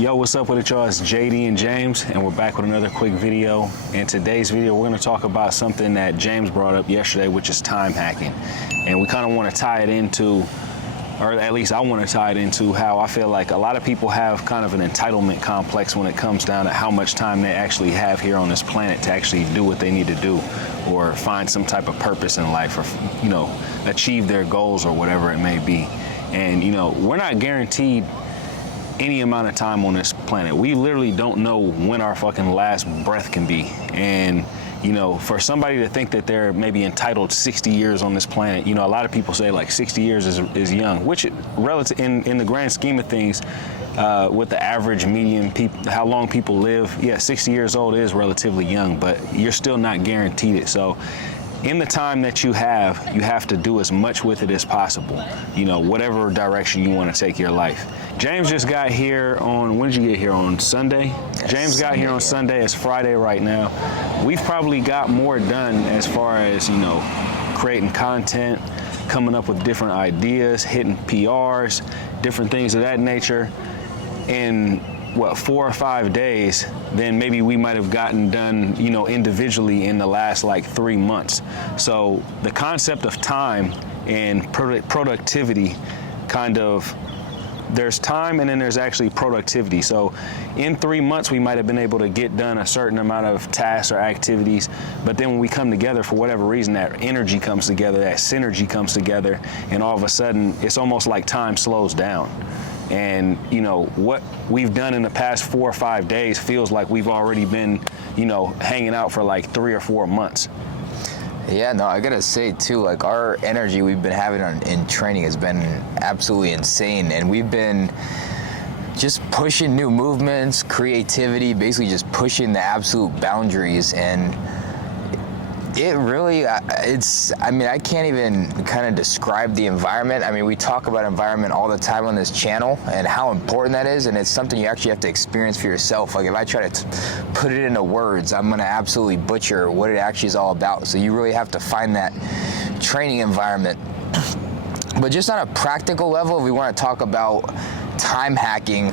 Yo, what's up with it, y'all? It's JD and James, and we're back with another quick video. In today's video, we're going to talk about something that James brought up yesterday, which is time hacking. And we kind of want to tie it into, or at least I want to tie it into how I feel like a lot of people have kind of an entitlement complex when it comes down to how much time they actually have here on this planet to actually do what they need to do or find some type of purpose in life or, achieve their goals or whatever it may be. And, we're not guaranteed any amount of time on this planet. We literally don't know when our fucking last breath can be. And, for somebody to think that they're maybe entitled 60 years on this planet, a lot of people say like 60 years is young, which relative in the grand scheme of things, with the average median people, how long people live, 60 years old is relatively young, but you're still not guaranteed it. So in the time that you have to do as much with it as possible, whatever direction you want to take your life. James just got here on, when did you get here? On Sunday? Yes, James got here on Sunday. It's Friday right now. We've probably got more done as far as, creating content, coming up with different ideas, hitting PRs, different things of that nature in 4 or 5 days than maybe we might have gotten done, individually in the last like 3 months. So the concept of time and productivity there's time and then there's actually productivity. So in 3 months, we might have been able to get done a certain amount of tasks or activities, but then when we come together for whatever reason, that energy comes together, that synergy comes together, and all of a sudden, it's almost like time slows down. And, what we've done in the past 4 or 5 days feels like we've already been, hanging out for like 3 or 4 months. Yeah, no, I gotta say too, like our energy we've been having in training has been absolutely insane. And we've been just pushing new movements, creativity, basically just pushing the absolute boundaries. And it really, I can't even kind of describe the environment. I mean, we talk about environment all the time on this channel and how important that is, and it's something you actually have to experience for yourself. Like if I try to put it into words, I'm gonna absolutely butcher what it actually is all about. So you really have to find that training environment. But just on a practical level, we wanna talk about time hacking,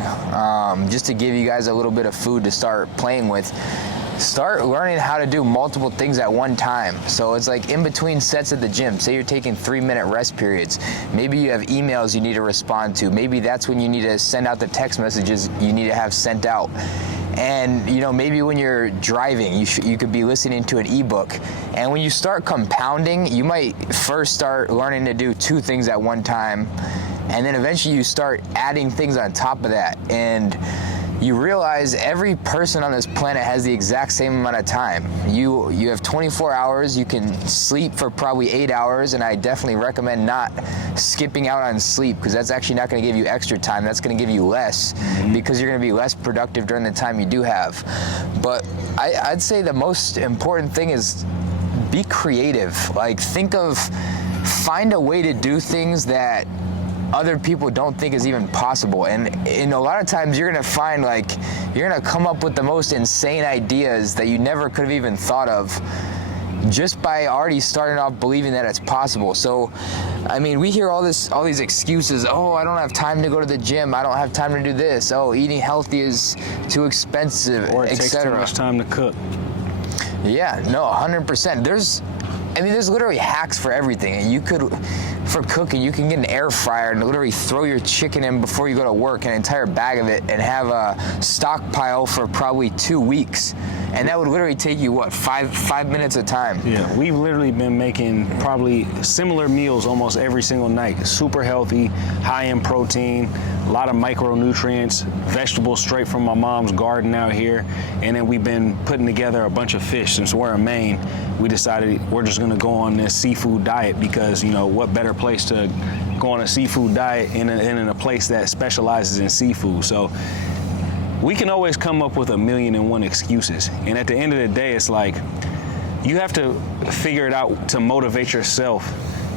just to give you guys a little bit of food to start playing with. Start learning how to do multiple things at one time. So it's like in between sets at the gym, say you're taking 3-minute rest periods. Maybe you have emails you need to respond to. Maybe that's when you need to send out the text messages you need to have sent out. And maybe when you're driving, you could be listening to an ebook. And when you start compounding, you might first start learning to do 2 things at one time. And then eventually you start adding things on top of that. And you realize every person on this planet has the exact same amount of time. You have 24 hours, you can sleep for probably 8 hours, and I definitely recommend not skipping out on sleep because that's actually not gonna give you extra time, that's gonna give you less because you're gonna be less productive during the time you do have. But I'd say the most important thing is be creative. Like find a way to do things that other people don't think is even possible. And a lot of times you're gonna find you're gonna come up with the most insane ideas that you never could have even thought of just by already starting off believing that it's possible. So, I mean, we hear all these excuses. Oh, I don't have time to go to the gym. I don't have time to do this. Oh, eating healthy is too expensive, or it takes too much time to cook. Yeah, no, 100%. There's literally hacks for everything. For cooking, you can get an air fryer and literally throw your chicken in before you go to work, an entire bag of it, and have a stockpile for probably 2 weeks. And that would literally take you, 5 minutes of time? Yeah, we've literally been making probably similar meals almost every single night. Super healthy, high in protein, a lot of micronutrients, vegetables straight from my mom's garden out here. And then we've been putting together a bunch of fish. Since we're in Maine, we decided we're just gonna go on this seafood diet because, what better place to go on a seafood diet in a place that specializes in seafood. So we can always come up with 1,000,001 excuses. And at the end of the day, it's like, you have to figure it out to motivate yourself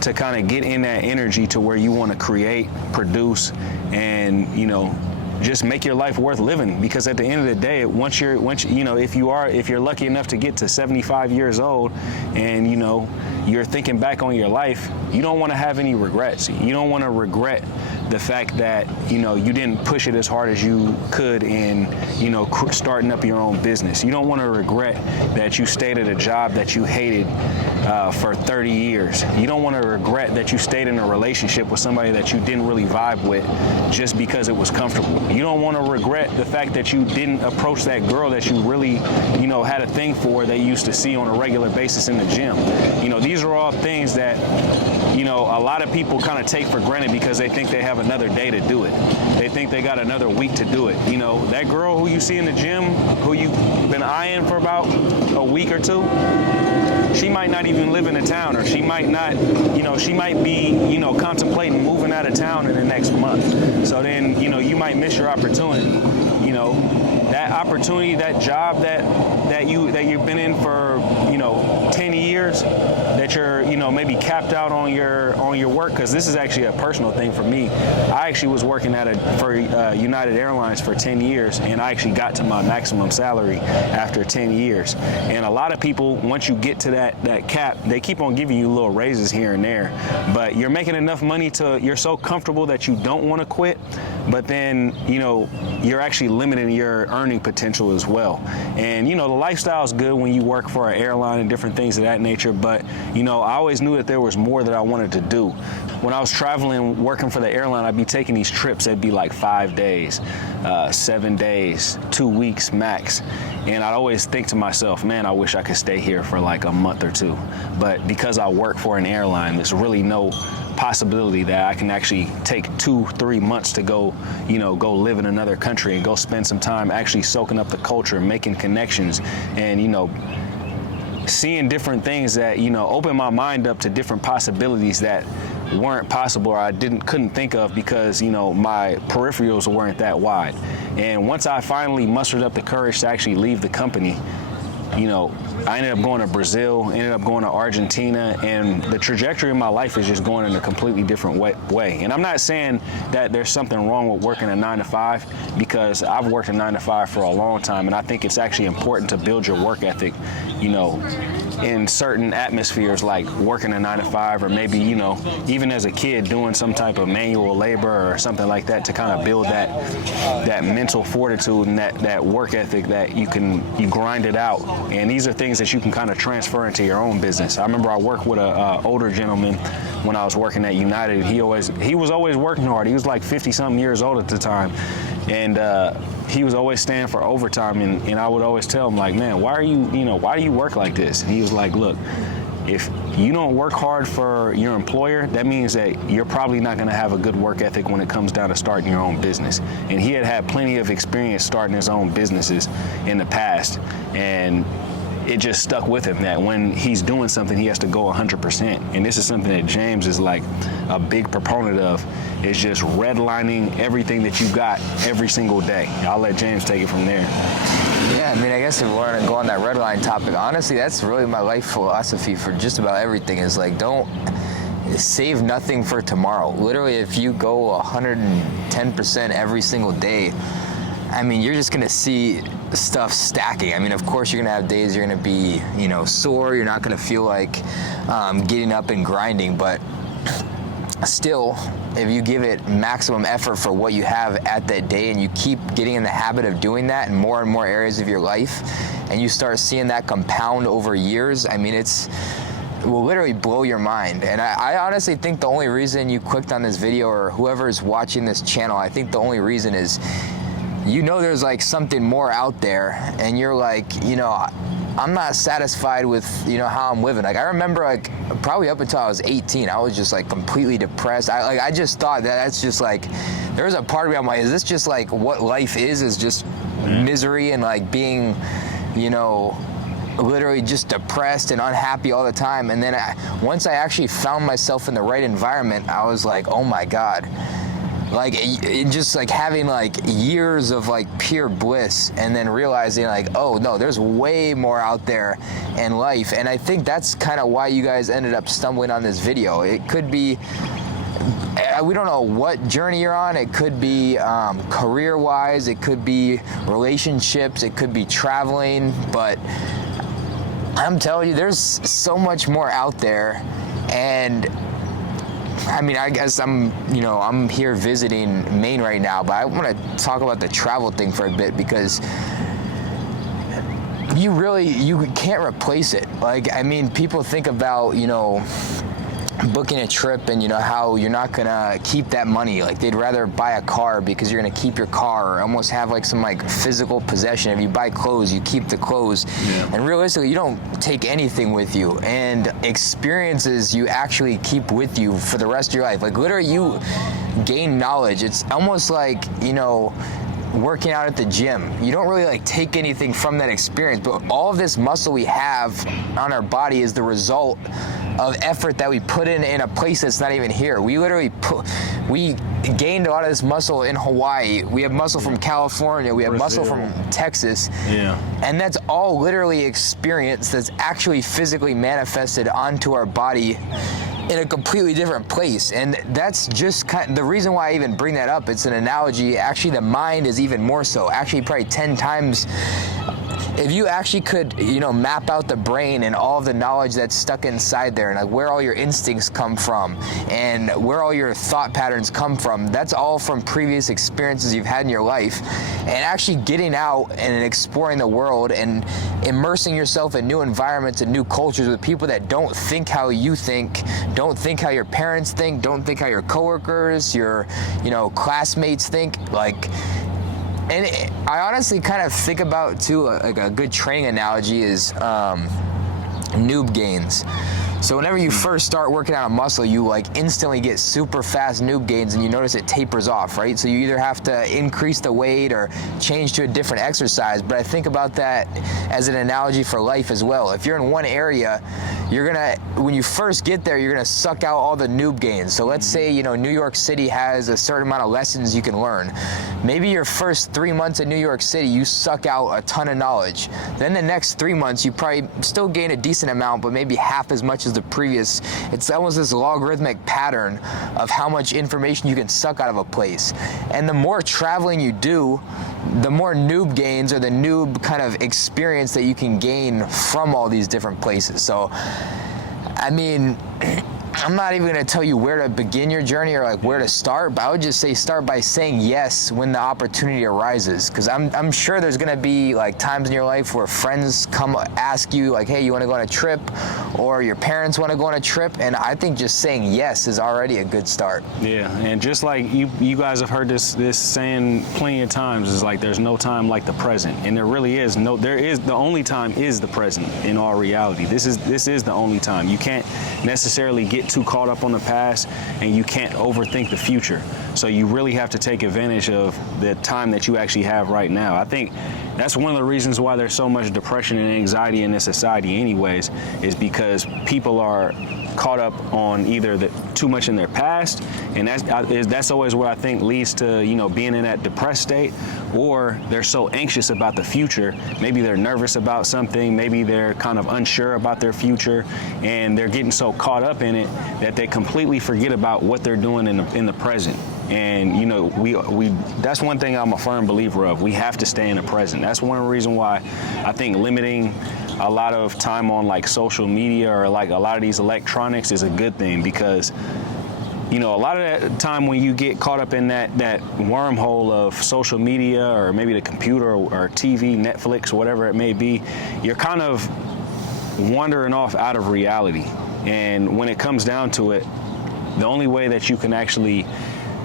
to kind of get in that energy to where you want to create, produce, and, just make your life worth living. Because at the end of the day, once if you're lucky enough to get to 75 years old and, you're thinking back on your life, you don't want to have any regrets. You don't want to regret the fact that, you know, you didn't push it as hard as you could in, you know, starting up your own business. You don't want to regret that you stayed at a job that you hated for 30 years. You don't want to regret that you stayed in a relationship with somebody that you didn't really vibe with just because it was comfortable. You don't want to regret the fact that you didn't approach that girl that you really, you know, had a thing for that you used to see on a regular basis in the gym. You know, these are all things that, you know, a lot of people kind of take for granted because they think they have another day to do it. They think they got another week to do it. You know, that girl who you see in the gym, who you've been eyeing for about a week or two, she might not even live in the town, or she might not, you know, she might be, you know, contemplating moving out of town in the next month. So then, you know, you might miss your opportunity. You know, that opportunity, that job that you've been in for, you know, 10 years, that you're, you know, maybe capped out on your work, because this is actually a personal thing for me. I actually was working for United Airlines for 10 years, and I actually got to my maximum salary after 10 years. And a lot of people, once you get to that cap, they keep on giving you little raises here and there, but you're making enough money you're so comfortable that you don't want to quit, but then, you know, you're actually limiting your earning potential as well. And, you know, the lifestyle is good when you work for an airline and different things of that nature, but, you know, I always knew that there was more that I wanted to do. When I was traveling, working for the airline, I'd be taking these trips. It'd be like 5 days, 7 days, 2 weeks max. And I'd always think to myself, man, I wish I could stay here for like a month or two. But because I work for an airline, there's really no possibility that I can actually take 2-3 months to go, you know, go live in another country and go spend some time actually soaking up the culture, making connections, and, you know, seeing different things that, you know, open my mind up to different possibilities that weren't possible, or I couldn't think of because, you know, my peripherals weren't that wide. And once I finally mustered up the courage to actually leave the company, you know, I ended up going to Brazil, ended up going to Argentina, and the trajectory of my life is just going in a completely different way. And I'm not saying that there's something wrong with working a 9-to-5, because I've worked a 9-to-5 for a long time, and I think it's actually important to build your work ethic, you know, in certain atmospheres, like working a 9-to-5, or maybe, you know, even as a kid doing some type of manual labor or something like that, to kind of build that mental fortitude and that work ethic that you grind it out. And these are things that you can kind of transfer into your own business. I remember I worked with a older gentleman when I was working at United. He was always working hard. He was like 50-something years old at the time, and he was always staying for overtime. And I would always tell him, like, man, why do you work like this? And he was like, look, if you don't work hard for your employer, that means that you're probably not going to have a good work ethic when it comes down to starting your own business. And he had plenty of experience starting his own businesses in the past, and it just stuck with him that when he's doing something, he has to go 100%. And this is something that James is like a big proponent of, is just redlining everything that you got every single day. I'll let James take it from there. Yeah, I mean, I guess if we want to go on that red line topic, honestly, that's really my life philosophy for just about everything, is like, don't save nothing for tomorrow. Literally, if you go 110% every single day, I mean, you're just going to see stuff stacking. I mean, of course, you're going to have days you're going to be, you know, sore. You're not going to feel like getting up and grinding, but still, if you give it maximum effort for what you have at that day, and you keep getting in the habit of doing that in more and more areas of your life, and you start seeing that compound over years, I mean, it will literally blow your mind. And I honestly think the only reason you clicked on this video, or whoever is watching this channel, I think the only reason is, you know, there's like something more out there, and you're like, you know, I'm not satisfied with, you know, how I'm living. Like, I remember, like, probably up until I was 18, I was just like completely depressed. I just thought that's just like, there was a part of me, I'm like, is this just like what life is just misery and like being, you know, literally just depressed and unhappy all the time. And then once I actually found myself in the right environment, I was like, oh my God. Like, it just like having like years of like pure bliss, and then realizing like, oh no, there's way more out there in life. And I think that's kind of why you guys ended up stumbling on this video. It could be, we don't know what journey you're on. It could be career-wise, it could be relationships, it could be traveling, but I'm telling you, there's so much more out there. And I mean, I guess I'm here visiting Maine right now, but I want to talk about the travel thing for a bit, because you can't replace it. Like, I mean, people think about, booking a trip and how you're not gonna keep that money. Like, they'd rather buy a car because you're gonna keep your car, or almost have like some like physical possession. If you buy clothes, you keep the clothes. Yeah. And realistically, you don't take anything with you, and experiences you actually keep with you for the rest of your life. Like, literally, you gain knowledge. It's almost like working out at the gym. You don't really like take anything from that experience, but all of this muscle we have on our body is the result of effort that we put in a place that's not even here. We literally we gained a lot of this muscle in Hawaii. We have muscle from California. We have muscle from Texas. Yeah. And that's all literally experience that's actually physically manifested onto our body in a completely different place. And that's just the reason why I even bring that up. It's an analogy. Actually, the mind is even more so. Actually, probably 10 times. If you actually could, map out the brain and all of the knowledge that's stuck inside there, and like where all your instincts come from and where all your thought patterns come from, that's all from previous experiences you've had in your life. And actually getting out and exploring the world and immersing yourself in new environments and new cultures with people that don't think how you think, don't think how your parents think, don't think how your coworkers, your, classmates think. And I honestly kind of think about, too, like a good training analogy is noob gains. So whenever you first start working out a muscle, you like instantly get super fast noob gains, and you notice it tapers off, right? So you either have to increase the weight or change to a different exercise. But I think about that as an analogy for life as well. If you're in one area, when you first get there, you're gonna suck out all the noob gains. So let's say, New York City has a certain amount of lessons you can learn. Maybe your first 3 months in New York City, you suck out a ton of knowledge. Then the next 3 months, you probably still gain a decent amount, but maybe half as much as the previous. It's almost this logarithmic pattern of how much information you can suck out of a place. And the more traveling you do, the more noob gains, or the noob kind of experience that you can gain from all these different places. So, I mean, I'm not even going to tell you where to begin your journey or like where to start, but I would just say start by saying yes when the opportunity arises. Because I'm sure there's going to be like times in your life where friends come ask you like, hey, you want to go on a trip, or your parents want to go on a trip, and I think just saying yes is already a good start. Yeah, and just like you guys have heard this saying plenty of times, is like there's no time like the present, and there really is no. The only time is the present in all reality. This is the only time. You can't necessarily get too caught up on the past, and you can't overthink the future. So you really have to take advantage of the time that you actually have right now. I think that's one of the reasons why there's so much depression and anxiety in this society anyways, is because people are caught up on either too much in their past, and that's always what I think leads to being in that depressed state, or they're so anxious about the future. Maybe they're nervous about something, maybe they're kind of unsure about their future, and they're getting so caught up in it that they completely forget about what they're doing in the present. And we that's one thing I'm a firm believer of. We have to stay in the present. That's one reason why I think limiting a lot of time on like social media or like a lot of these electronics is a good thing, because a lot of that time when you get caught up in that wormhole of social media, or maybe the computer or TV, Netflix, whatever it may be, you're kind of wandering off out of reality. And when it comes down to it, the only way that you can actually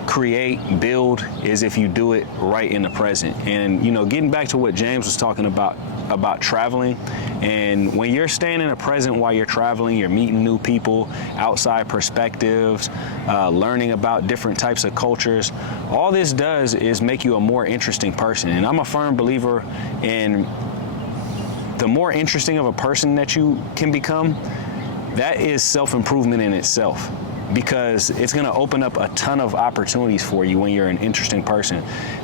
create, build, is if you do it right in the present. And getting back to what James was talking about traveling, and when you're staying in the present while you're traveling, you're meeting new people, outside perspectives, learning about different types of cultures. All this does is make you a more interesting person. And I'm a firm believer in the more interesting of a person that you can become, that is self-improvement in itself, because it's going to open up a ton of opportunities for you when you're an interesting person.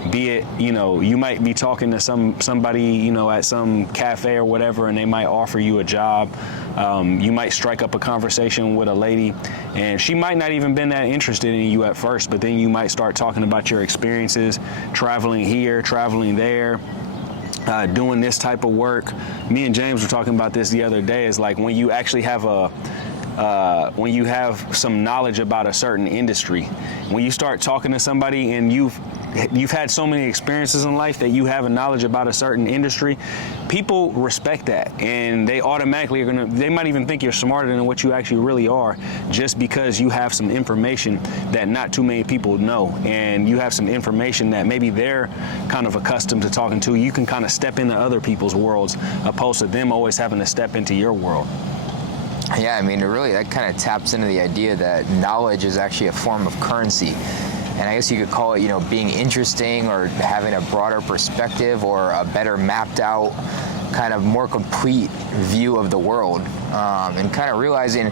Be it, you might be talking to somebody, at some cafe or whatever, and they might offer you a job. You might strike up a conversation with a lady, and she might not even been that interested in you at first, but then you might start talking about your experiences, traveling here, traveling there, doing this type of work. Me and James were talking about this the other day. Is like when you actually have a when you have some knowledge about a certain industry. When you start talking to somebody and you've had so many experiences in life that you have a knowledge about a certain industry, people respect that, and they automatically they might even think you're smarter than what you actually really are, just because you have some information that not too many people know, and you have some information that maybe they're kind of accustomed to talking to. You can kind of step into other people's worlds opposed to them always having to step into your world. Yeah, I mean, really, that kind of taps into the idea that knowledge is actually a form of currency. And I guess you could call it, being interesting or having a broader perspective or a better mapped out, kind of more complete view of the world. And kind of realizing,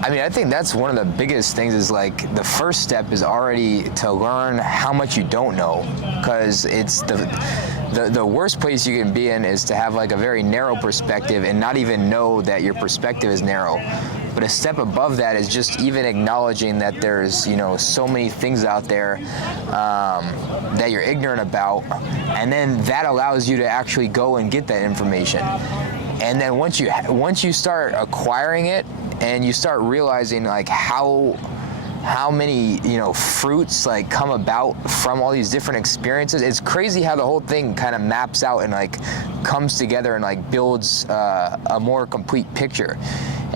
I think that's one of the biggest things is like the first step is already to learn how much you don't know, because it's the worst place you can be in is to have like a very narrow perspective and not even know that your perspective is narrow. But a step above that is just even acknowledging that there's, so many things out there that you're ignorant about, and then that allows you to actually go and get that information. And then once you start acquiring it and you start realizing like how many fruits like come about from all these different experiences, it's crazy how the whole thing kind of maps out and like comes together and like builds a more complete picture.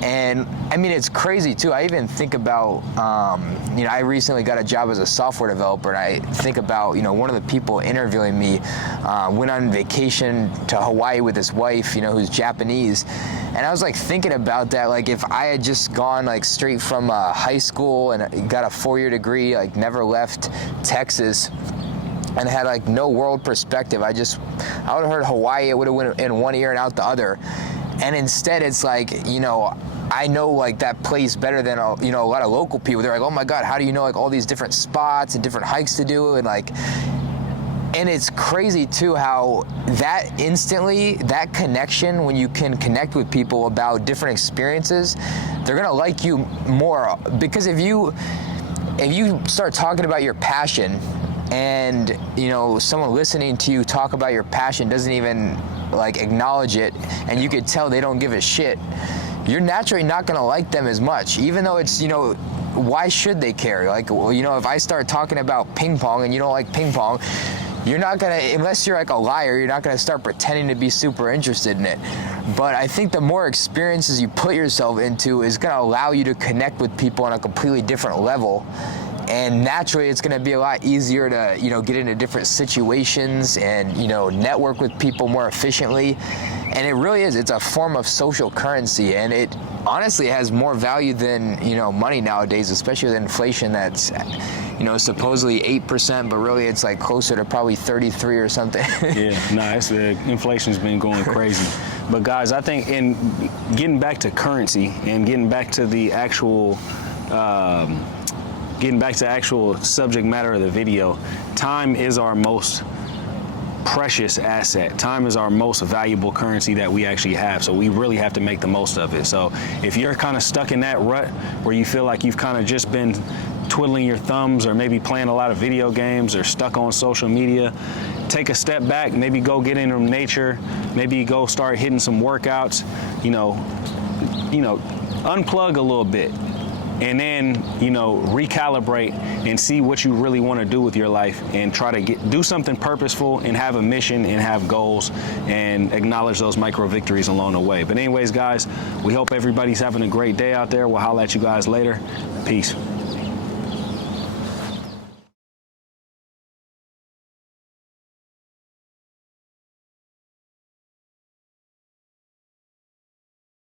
And I mean, it's crazy too. I even think about, I recently got a job as a software developer, and I think about, one of the people interviewing me went on vacation to Hawaii with his wife, who's Japanese. And I was like thinking about that, like if I had just gone like straight from high school and got a 4-year degree, like never left Texas, and had like no world perspective, I would have heard Hawaii, it would have went in one ear and out the other. And instead it's like, I know like that place better than a lot of local people. They're like, oh my God, how do you know like all these different spots and different hikes to do? And it's crazy too how that instantly, that connection, when you can connect with people about different experiences, they're gonna like you more. Because if you start talking about your passion and someone listening to you talk about your passion doesn't even like acknowledge it, and you could tell they don't give a shit, you're naturally not gonna like them as much, even though it's, why should they care? Like, well, if I start talking about ping pong and you don't like ping pong, you're not gonna, unless you're like a liar, you're not gonna start pretending to be super interested in it. But I think the more experiences you put yourself into is gonna allow you to connect with people on a completely different level. And naturally, it's going to be a lot easier to, get into different situations and, network with people more efficiently. And it really is. It's a form of social currency, and it honestly has more value than, money nowadays, especially with inflation that's, supposedly 8%, but really it's like closer to probably 33 or something. Yeah, inflation's been going crazy. But guys, I think in getting back to currency and getting back to the actual subject matter of the video, time is our most precious asset. Time is our most valuable currency that we actually have, so we really have to make the most of it. So if you're kind of stuck in that rut where you feel like you've kind of just been twiddling your thumbs or maybe playing a lot of video games or stuck on social media, take a step back, maybe go get into nature, maybe go start hitting some workouts, unplug a little bit. And then, recalibrate and see what you really want to do with your life, and try to do something purposeful and have a mission and have goals and acknowledge those micro victories along the way. But anyways, guys, we hope everybody's having a great day out there. We'll holler at you guys later. Peace.